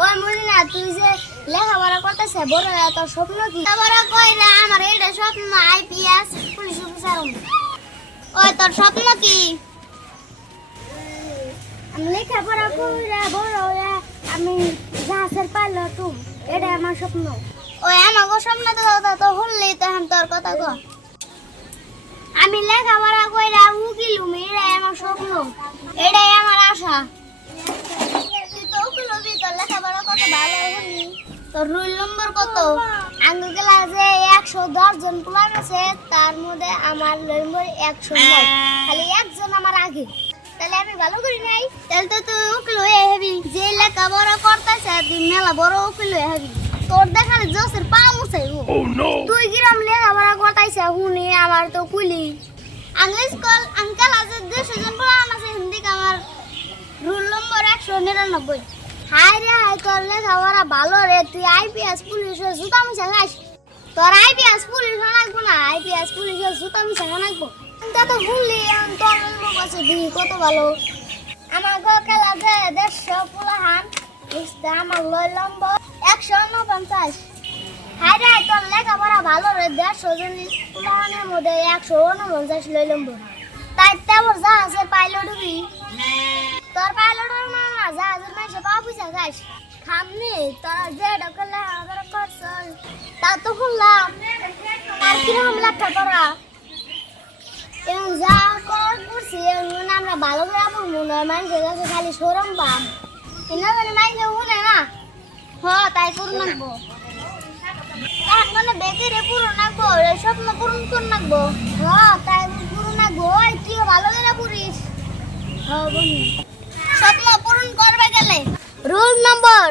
ওই মলিনা তুই যে লেখাপড়া করতেছে বড় তোর স্বপ্ন কি? লেখাপড়া কইরা আমার এটা স্বপ্ন আইপিএস পুলিশ অফিসার হবো। ওই তোর স্বপ্ন কি? আমি লেখাপড়া কইরা বড় হয়ে আমি জাহাজের পাইলট হবো, এটা আমার স্বপ্ন। ওই আমাকে স্বপ্ন তো শুনলেই তখন তোর কথা কর। আমি লেখাপড়া কইরা উকিল হবো, এটাই আমার স্বপ্ন, এটাই আমার আশা। তুই তো উকিল হবি, তোর লেখাপড়া কত ভালো হবি। তোর রোল নম্বর কত? আঙ্গু ক্লাসে 110 জন পোলা আছে, তার মধ্যে আমার রোল নম্বর 109, খালি একজন আমার আগে। তাহলে আমি ভালো করি নাই, তাহলে তো তুই উকিল হয়ে হবি। যে লেখাপড়া করতেছে তুই মেলা বড় উকিল হয়ে হবি। তোর দেখালে জসের পা মুছাইব। তুই কিরম লেখাপড়া করতেছে শুনি আমার তো কুলি। আঙ্গু স্কুল আঙ্কেল আছে 200 জন পোলা আছে, হিন্দি আমার রোল নম্বর 199। হাই রে হাই, তোর লেখাপড়া ভালো রে, তুই আইপিএস পুলিশের জুতা মিশা খাস। তোর আইপিএস পুলিশ লাগবো না, আইপিএস পুলিশের জুতা মিশা লাগবো। তো ভুললি তোর কাছে দিই কত ভালো। আমার খেলা যে 150 পোলাহান, আমার রোল নম্বর 149। হাই রে তোর লেখাপড়া ভালো রে, 150 জন পোলাহানের মধ্যে 149 রোল নম্বর। তাই তেমন জাহাজের পাইলট হবি। তোর পাইলট না জাহাজের মাইসে পা পয়সা খাস খামনি। তোরা যে ডকলে আমাদের করছল তা তো শুনলাম। আর কিরকম লাগতো তোরা? এবং যা করছি আমরা ভালো করে পড়বো না, মানুষের কাছে খালি সরম পাম। এনা মানে মাইনে শুনে না। তাই করুন রাখবো, মানে বেকারে পূরণ রাখবো, স্বপ্ন পূরণ করে রাখবো। তাই পূরণ রাখবো। ওই তুই ভালো করে পড়িস। স্বপ্ন পূরণ করবে গেলে রোল নম্বর